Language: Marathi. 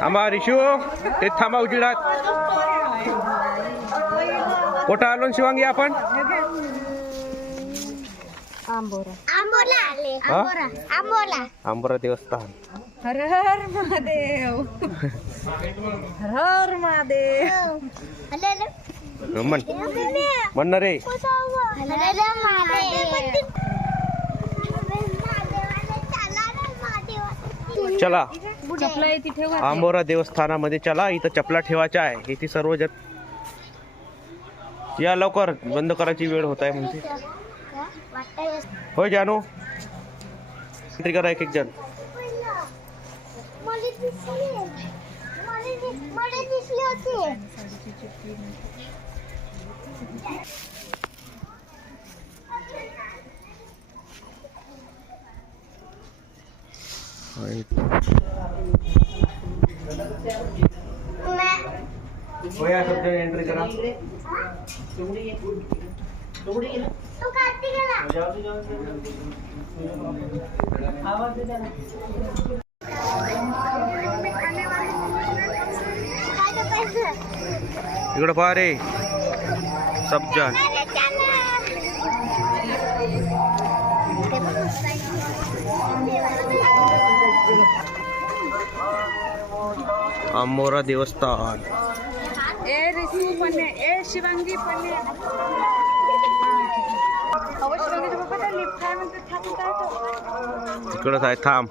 थांबा रिशू, ते थांबा उजिडात. कुठं आलो शिवांगी आपण? आंबोरा देवस्थान. हर हर महादेव. हर हर महादेव. म्हण रे. चला आंबोरा देवस्थानामध्ये चला. इथं चपला ठेवायच्या आहे. इथे सर्वजण या लवकर, बंद करायची वेळ होत आहे म्हणते. होय जानू, एंट्री करा एक एक जण. होया सब जण एंट्री करा. इकडं पहा रे सब जण. आंबोरा देवस्थान. ए रिसू पण ए शिवांगी पण इकडंच आहे. थांब.